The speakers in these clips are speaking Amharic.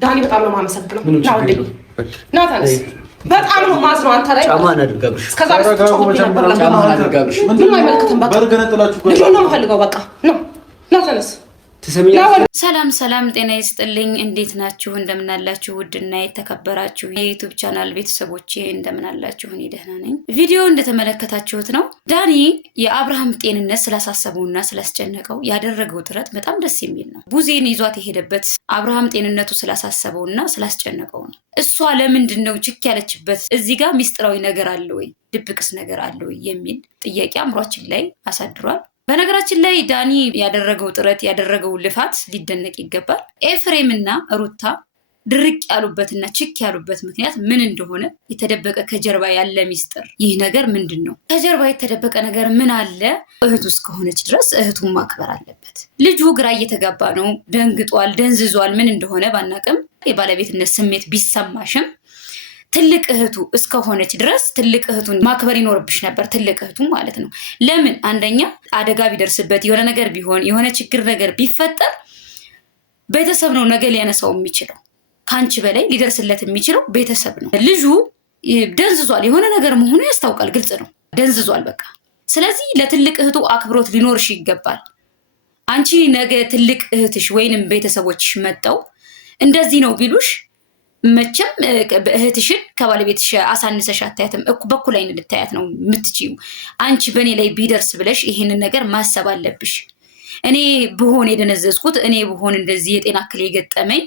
ዳኒ በጣም ነው የማመሰግነው። ናታንስ በጣም ነው ማዝነው አንተ ላይ ጫማ አድርጋብሽ ከዛ ምን አይመልከትም። በቃ ልጁን ነው የምፈልገው። በቃ ነው ናታንስ ሰላም ጤና ይስጥልኝ። እንዴት ናችሁ? እንደምናላችሁ ውድና የተከበራችሁ የዩቲዩብ ቻናል ቤተሰቦቼ እንደምናላችሁ? እኔ ደህና ነኝ። ቪዲዮ እንደተመለከታችሁት ነው ዳኒ የአብርሃም ጤንነት ስላሳሰበውና ስላስጨነቀው ያደረገው ጥረት በጣም ደስ የሚል ነው። ቡዜን ይዟት የሄደበት አብርሃም ጤንነቱ ስላሳሰበውና ስላስጨነቀው ነው። እሷ ለምንድን ነው ችክ ያለችበት? እዚህ ጋር ሚስጥራዊ ነገር አለ ወይ ድብቅስ ነገር አለ ወይ የሚል ጥያቄ አእምሯችን ላይ አሳድሯል። በነገራችን ላይ ዳኒ ያደረገው ጥረት ያደረገው ልፋት ሊደነቅ ይገባል። ኤፍሬም እና ሩታ ድርቅ ያሉበትና ችክ ያሉበት ምክንያት ምን እንደሆነ የተደበቀ ከጀርባ ያለ ሚስጥር ይህ ነገር ምንድን ነው? ከጀርባ የተደበቀ ነገር ምን አለ? እህቱ እስከሆነች ድረስ እህቱን ማክበር አለበት። ልጁ ግራ እየተጋባ ነው፣ ደንግጧል፣ ደንዝዟል። ምን እንደሆነ ባናቅም የባለቤትነት ስሜት ቢሰማሽም ትልቅ እህቱ እስከሆነች ድረስ ትልቅ እህቱን ማክበር ይኖርብሽ ነበር። ትልቅ እህቱ ማለት ነው። ለምን? አንደኛ አደጋ ቢደርስበት የሆነ ነገር ቢሆን የሆነ ችግር ነገር ቢፈጠር ቤተሰብ ነው ነገ ሊያነሳው የሚችለው። ከአንቺ በላይ ሊደርስለት የሚችለው ቤተሰብ ነው። ልጁ ደንዝዟል። የሆነ ነገር መሆኑ ያስታውቃል። ግልጽ ነው። ደንዝዟል በቃ። ስለዚህ ለትልቅ እህቱ አክብሮት ሊኖርሽ ይገባል። አንቺ ነገ ትልቅ እህትሽ ወይንም ቤተሰቦችሽ መጠው እንደዚህ ነው ቢሉሽ መቼም እህትሽን ከባለቤትሽ አሳንሰሽ አታያትም። በኩል አይን ልታያት ነው የምትችይው። አንቺ በእኔ ላይ ቢደርስ ብለሽ ይህንን ነገር ማሰብ አለብሽ። እኔ ብሆን የደነዘዝኩት፣ እኔ ብሆን እንደዚህ የጤና እክል የገጠመኝ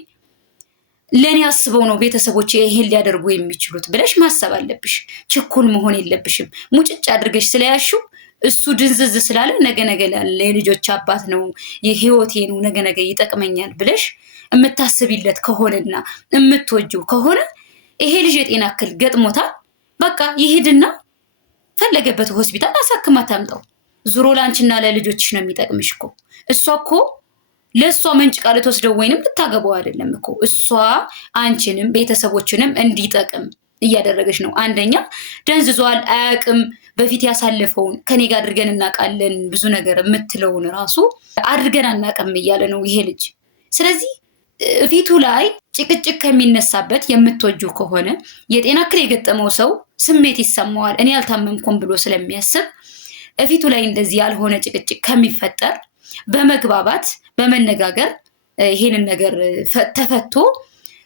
ለእኔ አስበው ነው ቤተሰቦች ይሄን ሊያደርጉ የሚችሉት ብለሽ ማሰብ አለብሽ። ችኩል መሆን የለብሽም። ሙጭጭ አድርገሽ ስለያሽው እሱ ድንዝዝ ስላለ ነገ የልጆች አባት ነው የህይወቴ ነው ነገ ይጠቅመኛል ብለሽ የምታስቢለት ከሆነና የምትወጂው ከሆነ ይሄ ልጅ የጤና እክል ገጥሞታል። በቃ ይሄድና ፈለገበት ሆስፒታል አሳክማ ታምጣው። ዙሮ ለአንቺና ለልጆችሽ ነው የሚጠቅምሽ እኮ። እሷ እኮ ለእሷ መንጭቃ ልትወስደው ወይንም ልታገባው አይደለም እኮ። እሷ አንቺንም ቤተሰቦችንም እንዲጠቅም እያደረገች ነው። አንደኛ ደንዝዟል፣ አያውቅም። በፊት ያሳለፈውን ከኔ ጋር አድርገን እናውቃለን ብዙ ነገር የምትለውን ራሱ አድርገን አናውቅም እያለ ነው ይሄ ልጅ። ስለዚህ ፊቱ ላይ ጭቅጭቅ ከሚነሳበት የምትወጁ ከሆነ የጤና እክል የገጠመው ሰው ስሜት ይሰማዋል። እኔ አልታመምኩም ብሎ ስለሚያስብ ፊቱ ላይ እንደዚህ ያልሆነ ጭቅጭቅ ከሚፈጠር በመግባባት በመነጋገር ይሄንን ነገር ተፈቶ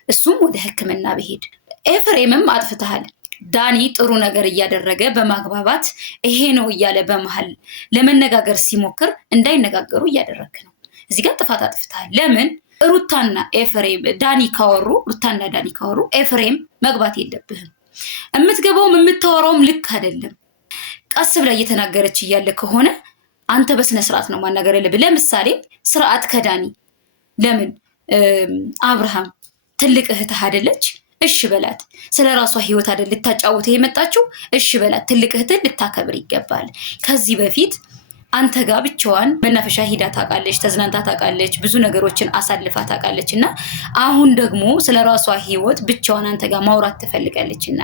እሱም ወደ ሕክምና ብሄድ። ኤፍሬምም አጥፍተሃል። ዳኒ ጥሩ ነገር እያደረገ በማግባባት ይሄ ነው እያለ በመሃል ለመነጋገር ሲሞክር እንዳይነጋገሩ እያደረግ ነው። እዚህ ጋር ጥፋት አጥፍተሃል። ለምን? ሩታና ዳኒ ካወሩ ኤፍሬም መግባት የለብህም። የምትገባውም የምታወራውም ልክ አይደለም። ቀስ ብላ እየተናገረች እያለ ከሆነ አንተ በስነ ስርዓት ነው ማናገር የለብህ። ለምሳሌ ስርዓት ከዳኒ ለምን? አብርሃም ትልቅ እህትህ አይደለች? እሺ በላት። ስለ ራሷ ህይወት አይደል ልታጫውተህ የመጣችው? እሺ በላት። ትልቅ እህትን ልታከብር ይገባል። ከዚህ በፊት አንተ ጋር ብቻዋን መናፈሻ ሂዳ ታውቃለች፣ ተዝናንታ ታውቃለች፣ ብዙ ነገሮችን አሳልፋ ታውቃለች። እና አሁን ደግሞ ስለ ራሷ ህይወት ብቻዋን አንተ ጋር ማውራት ትፈልጋለች እና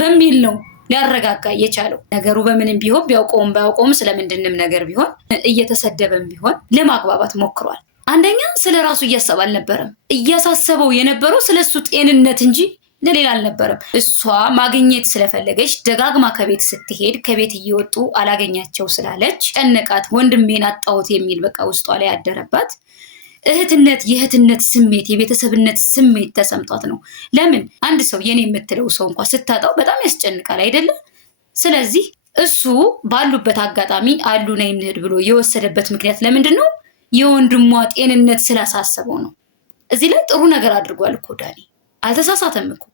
በሚል ነው ሊያረጋጋ የቻለው። ነገሩ በምንም ቢሆን ቢያውቀውም ባያውቀውም ስለምንድንም ነገር ቢሆን እየተሰደበም ቢሆን ለማግባባት ሞክሯል። አንደኛ ስለ ራሱ እያሰብ አልነበረም። እያሳሰበው የነበረው ስለሱ ጤንነት እንጂ ለሌላ አልነበረም። እሷ ማግኘት ስለፈለገች ደጋግማ ከቤት ስትሄድ ከቤት እየወጡ አላገኛቸው ስላለች ጨነቃት። ወንድሜን አጣሁት የሚል በቃ ውስጧ ላይ ያደረባት የእህትነት ስሜት የቤተሰብነት ስሜት ተሰምቷት ነው። ለምን? አንድ ሰው የኔ የምትለው ሰው እንኳን ስታጣው በጣም ያስጨንቃል አይደለም? ስለዚህ እሱ ባሉበት አጋጣሚ አሉ ነይ እንሂድ ብሎ የወሰደበት ምክንያት ለምንድን ነው? የወንድሟ ጤንነት ስላሳሰበው ነው። እዚህ ላይ ጥሩ ነገር አድርጓል እኮ ዳኒ፣ አልተሳሳተም እኮ።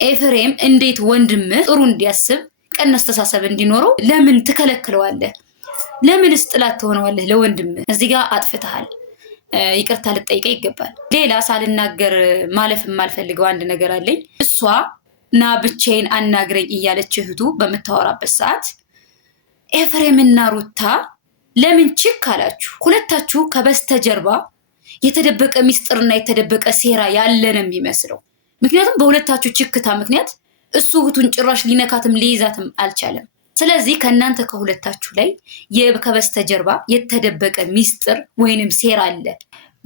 ኤፍሬም እንዴት ወንድምህ ጥሩ እንዲያስብ ቀና አስተሳሰብ እንዲኖረው ለምን ትከለክለዋለህ? ለምንስ ጥላት ትሆነዋለህ ለወንድምህ? እዚህ ጋር አጥፍተሃል። ይቅርታ ልጠይቀ ይገባል። ሌላ ሳልናገር ማለፍ የማልፈልገው አንድ ነገር አለኝ። እሷ ና ብቻዬን አናግረኝ እያለች እህቱ በምታወራበት ሰዓት ኤፍሬምና ሩታ ለምን ችክ አላችሁ? ሁለታችሁ ከበስተጀርባ የተደበቀ ሚስጥርና የተደበቀ ሴራ ያለ ነው የሚመስለው። ምክንያቱም በሁለታችሁ ችክታ ምክንያት እሱ እህቱን ጭራሽ ሊነካትም ሊይዛትም አልቻለም። ስለዚህ ከእናንተ ከሁለታችሁ ላይ ከበስተጀርባ የተደበቀ ሚስጥር ወይንም ሴራ አለ።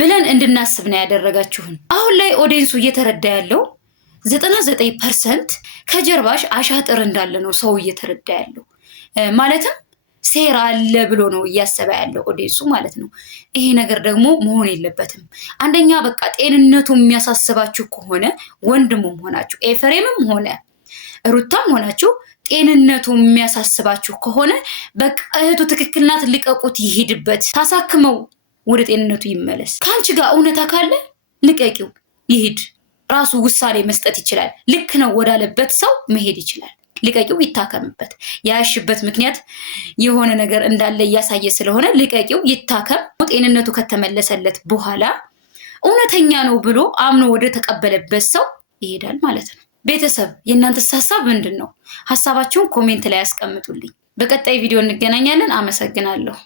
ብለን እንድናስብ ነው ያደረጋችሁን። አሁን ላይ ኦዲየንሱ እየተረዳ ያለው 99% ከጀርባሽ አሻጥር እንዳለ ነው ሰው እየተረዳ ያለው። ማለትም ሴራ አለ ብሎ ነው እያሰበ ያለው ኦዲየንሱ ማለት ነው። ይሄ ነገር ደግሞ መሆን የለበትም። አንደኛ በቃ ጤንነቱ የሚያሳስባችሁ ከሆነ ወንድሙም ሆናችሁ ኤፍሬምም ሆነ ሩታም ሆናችሁ ጤንነቱ የሚያሳስባችሁ ከሆነ በቃ እህቱ ትክክል ናት፣ ልቀቁት፣ ይሄድበት፣ ታሳክመው ወደ ጤንነቱ ይመለስ። ከአንቺ ጋር እውነታ ካለ ልቀቂው፣ ይሄድ። ራሱ ውሳኔ መስጠት ይችላል። ልክ ነው ወዳለበት ሰው መሄድ ይችላል። ልቀቂው፣ ይታከምበት። ያሽበት ምክንያት የሆነ ነገር እንዳለ እያሳየ ስለሆነ ልቀቂው፣ ይታከም። ጤንነቱ ከተመለሰለት በኋላ እውነተኛ ነው ብሎ አምኖ ወደ ተቀበለበት ሰው ይሄዳል ማለት ነው። ቤተሰብ የእናንተስ ሀሳብ ምንድን ነው? ሀሳባችሁን ኮሜንት ላይ ያስቀምጡልኝ። በቀጣይ ቪዲዮ እንገናኛለን። አመሰግናለሁ።